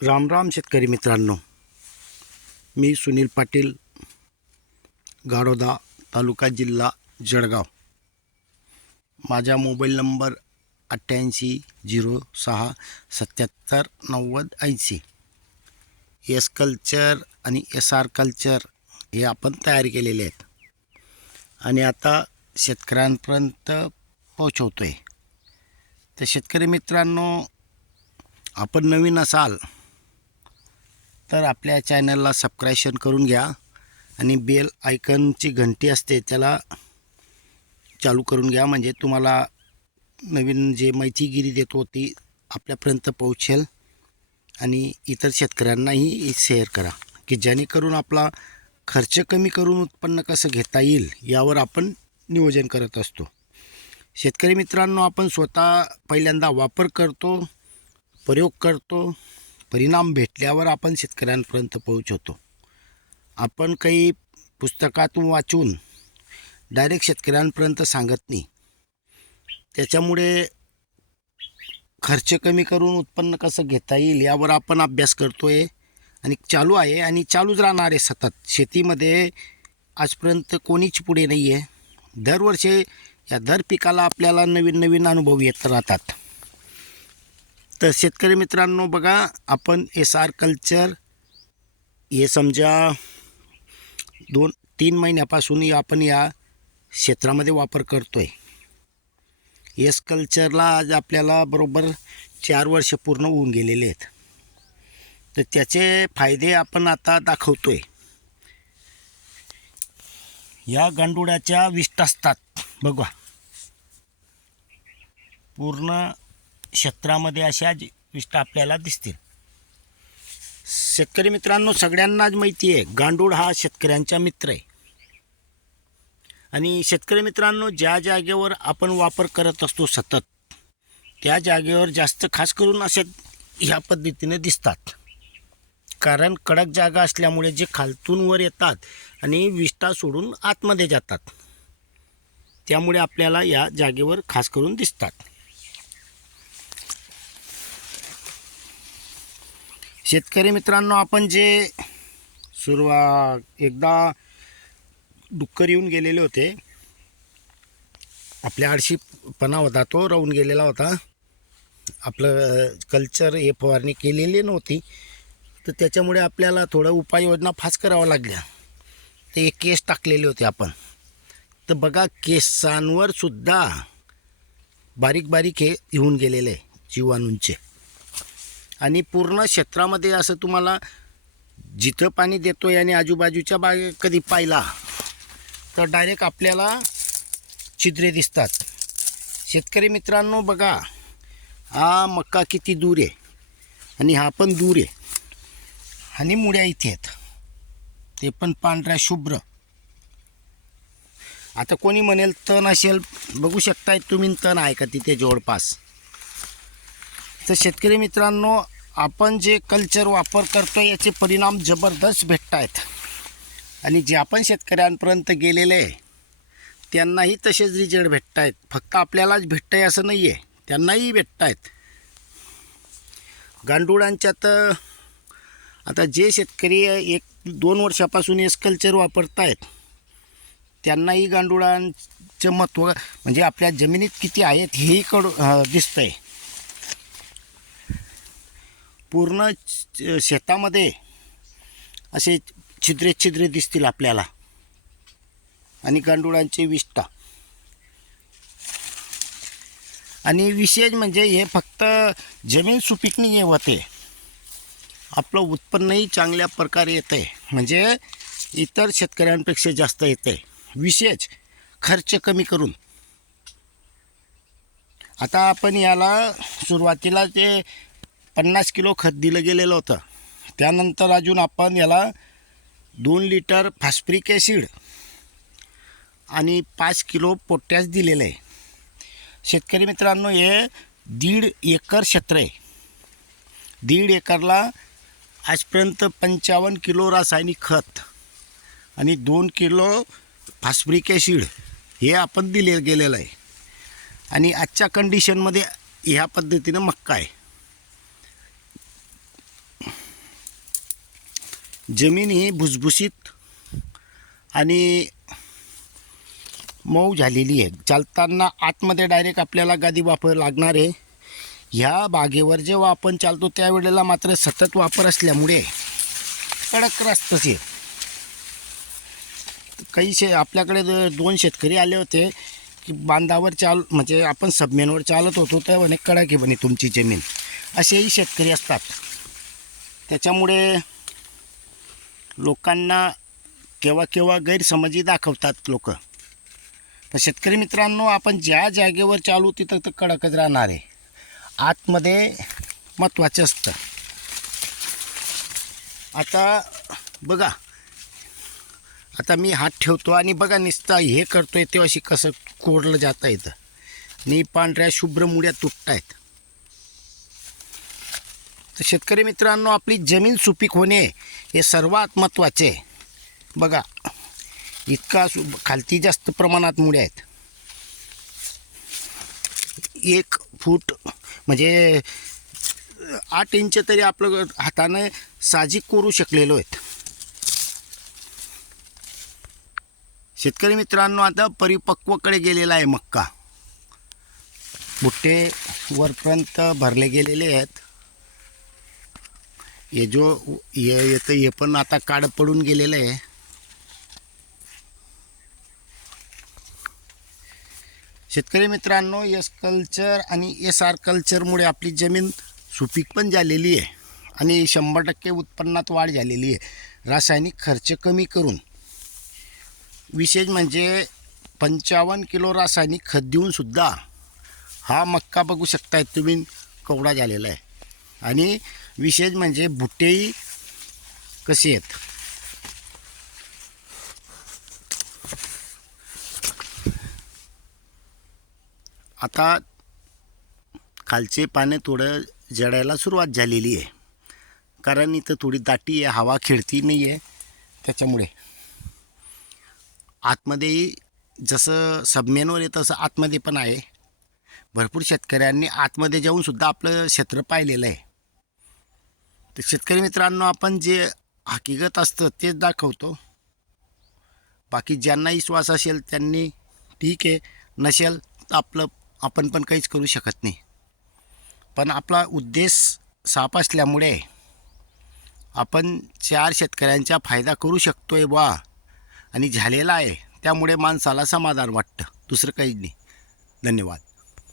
राम राम शेतकरी मित्रांनो. मी सुनील पाटील गाडोदा तालुका जिल्हा जळगाव. माझा मोबाईल नंबर अठ्ठ्याऐंशी झिरो सहा सत्याहत्तर नव्वद ऐंशी. एस कल्चर आणि एस आर कल्चर हे आपण तयार केलेले आहेत. आणि आता शेतकऱ्यांपर्यंत पोहोचवतो आहे तर शेतकरी मित्रांनो आपण नवीन असाल तर आपल्या चॅनलला सबस्क्रायशन करून घ्या. आणि बेल आयकनची घंटी असते त्याला चालू करून घ्या. म्हणजे तुम्हाला नवीन जे माहितीगिरी देतो ती आपल्यापर्यंत पोहोचेल. आणि इतर शेतकऱ्यांनाही शेअर करा. की जेणेकरून आपला खर्च कमी करून उत्पन्न कसं घेता येईल यावर आपण नियोजन करत असतो. शेतकरी मित्रांनो आपण स्वतः पहिल्यांदा वापर करतो प्रयोग करतो. परिणाम भेटल्यावर आपण शेतकऱ्यांपर्यंत पोहोचवतो. आपण काही पुस्तकातून वाचून डायरेक्ट शेतकऱ्यांपर्यंत सांगत नाही. त्याच्यामुळे खर्च कमी करून उत्पन्न कसं घेता येईल यावर आपण अभ्यास करतो आहे आणि चालू आहे आणि चालूच राहणार आहे सतत. शेतीमध्ये आजपर्यंत कोणीच पुढे नाही आहे दरवर्षी या दर पिकाला आपल्याला नवीन नवीन अनुभव येत राहतात. तर शेतकरी मित्रांनो बघा आपण एस आर कल्चर हे समजा दोन तीन महिन्यापासून आपण या क्षेत्रामध्ये वापर करतो आहे एस कल्चरला आज आपल्याला बरोबर चार वर्ष पूर्ण होऊन गेलेले आहेत. तर त्याचे फायदे आपण आता दाखवतो आहे या गांडुळाच्या विष्ट असतात. बघा. पूर्ण क्षेत्रामध्ये अशा जी- विष्ठा आपल्याला दिसतील. शेतकरी मित्रांनो सगळ्यांनाच माहिती आहे गांडूळ हा शेतकऱ्यांचा मित्र आहे. आणि शेतकरी मित्रांनो ज्या जागेवर आपण वापर करत असतो सतत त्या जागेवर जास्त खास करून असे ह्या पद्धतीने दिसतात. कारण कडक जागा असल्यामुळे जे खालतून वर येतात आणि विष्ठा सोडून आतमध्ये जातात त्यामुळे आपल्याला या जागेवर खास करून दिसतात. शेतकरी मित्रांनो आपण जे सुरुवा एकदा डुक्कर येऊन गेलेले होते. आपल्या आळशीपणा होता तो राहून गेलेला होता. आपलं कल्चर हे फवारणी केलेली नव्हती. तर त्याच्यामुळे आपल्याला थोडं उपाययोजना फास कराव्या लागल्या. ते एक केस टाकलेले होते आपण. तर बघा केसांवरसुद्धा बारीक बारीक हे येऊन गेलेले आहे जीवाणूंचे. आणि पूर्ण क्षेत्रामध्ये असं तुम्हाला जिथं पाणी देतो आहे आणि आजूबाजूच्या बागे कधी पाहिला तर डायरेक्ट आपल्याला छिद्रे दिसतात. शेतकरी मित्रांनो बघा हा मक्का किती दूर आहे आणि हा पण दूर आहे. आणि मुळ्या इथे आहेत. ते पण पांढऱ्या शुभ्र. आता कोणी म्हणेल तण असेल बघू शकताय तुम्ही तण आहे का तिथे जवळपास? तर शेतकरी मित्रांनो आपण जे कल्चर वापर करतो याचे परिणाम जबरदस्त भेटत आहेत आणि जे आपण शेतकऱ्यांपर्यंत गेलेले आहे त्यांनाही तसेच रिजल्ट भेटत आहेत फक्त आपल्यालाच भेटत आहे असं नाही आहे त्यांनाही भेटत आहेत गांडुळांच्या तर आता जे शेतकरी एक दोन वर्षापासून एस कल्चर वापरत आहेत त्यांनाही गांडुळांचं महत्त्व म्हणजे आपल्या जमिनीत किती आहेत हेही कडू दिसतं आहे पूर्ण शेतामध्ये असे छिद्रे छिद्रे दिसतील आपल्याला. आणि गांडुळांचे विष्ठा. आणि विशेष म्हणजे हे फक्त जमीन सुपीकनी हे होते आपलं उत्पन्नही चांगल्या प्रकारे येतं आहे म्हणजे इतर शेतकऱ्यांपेक्षा जास्त येतं आहे विशेष खर्च कमी करून. आता आपण याला सुरुवातीला ते पन्नास किलो खत दिलं गेलेलं होतं. त्यानंतर अजून आपण याला दोन लिटर फॉस्फरिक ॲसिड आणि पाच किलो पोटॅश दिलेलं आहे. शेतकरी मित्रांनो हे दीड एकर क्षेत्र आहे. दीड एकरला आजपर्यंत पंचावन्न किलो रासायनिक खत आणि दोन किलो फॉस्फरिक ॲसिड हे आपण दिले गेलेलं आहे. आणि आजच्या कंडिशनमध्ये ह्या पद्धतीनं मक्का आहे. जमीन ही भुसभुशीत आणि मऊ झालेली आहे. चालताना आतमध्ये डायरेक्ट आपल्याला गादी वापर लागणार आहे. ह्या बागेवर जेव्हा आपण चालतो त्यावेळेला मात्र सतत वापर असल्यामुळे कडक रस्ताच आहे. काही शे आपल्याकडे द- दोन शेतकरी आले होते की बांधावर चाल म्हणजे आपण सबमेनवर चालत होतो तर म्हणे कडक आहे तुमची जमीन. असेही शेतकरी असतात. त्याच्यामुळे लोकांना केव्हा केव्हा गैरसमजी दाखवतात लोक. तर शेतकरी मित्रांनो आपण ज्या जागेवर चालू तिथं तर कडकच राहणार आहे. आतमध्ये महत्त्वाचं असतं. आता बघा. आता मी हात ठेवतो आणि बघा निसता हे करतोय तेव्हा अशी कसं कोरलं जाता येतं आणि पांढऱ्या शुभ्र मुड्या तुटतायत. तर शेतकरी मित्रांनो आपली जमीन सुपीक होणे हे सर्वात महत्त्वाचे आहे. बघा इतका सु खालती जास्त प्रमाणात मुळे आहेत. एक फूट म्हणजे आठ इंच तरी आपलं हाताने साजिक करू शकलेलो आहेत. शेतकरी मित्रांनो आता परिपक्वकडे गेलेला आहे मक्का. बुट्टे वरपर्यंत भरले गेलेले आहेत. हे जो हे येतं हे पण आता काड पडून गेलेलं आहे. शेतकरी मित्रांनो एस कल्चर आणि एस आर कल्चरमुळे आपली जमीन सुपीक पण झालेली आहे आणि शंभर टक्के उत्पन्नात वाढ झालेली आहे. रासायनिक खर्च कमी करून. विशेष म्हणजे पंचावन्न किलो रासायनिक खत देऊनसुद्धा हा मक्का बघू शकताय तुम्ही कवडा झालेला आहे. आणि विशेष म्हणजे बुट्टेही कसे आहेत? आता खालचे पाने थोडं जडायला सुरुवात झालेली आहे. कारण इथं थोडी दाटी आहे हवा खेळती नाही आहे त्याच्यामुळे. आतमध्येही जसं सबमेनवर आहे तसं आतमध्ये पण आहे. भरपूर शेतकऱ्यांनी आतमध्ये जाऊन सुद्धा आपलं क्षेत्र पाहिलेलं आहे. तर शेतकरी मित्रांनो आपण जे हकीकत असतं तेच दाखवतो. बाकी ज्यांना विश्वास असेल त्यांनी ठीक आहे नसेल तर आपलं आपण पण काहीच करू शकत नाही. पण आपला उद्देश साफ असल्यामुळे आपण चार शेतकऱ्यांचा फायदा करू शकतोय बा आणि झालेला आहे त्यामुळे माणसाला समाधान वाटतं. दुसरं काही नाही. धन्यवाद.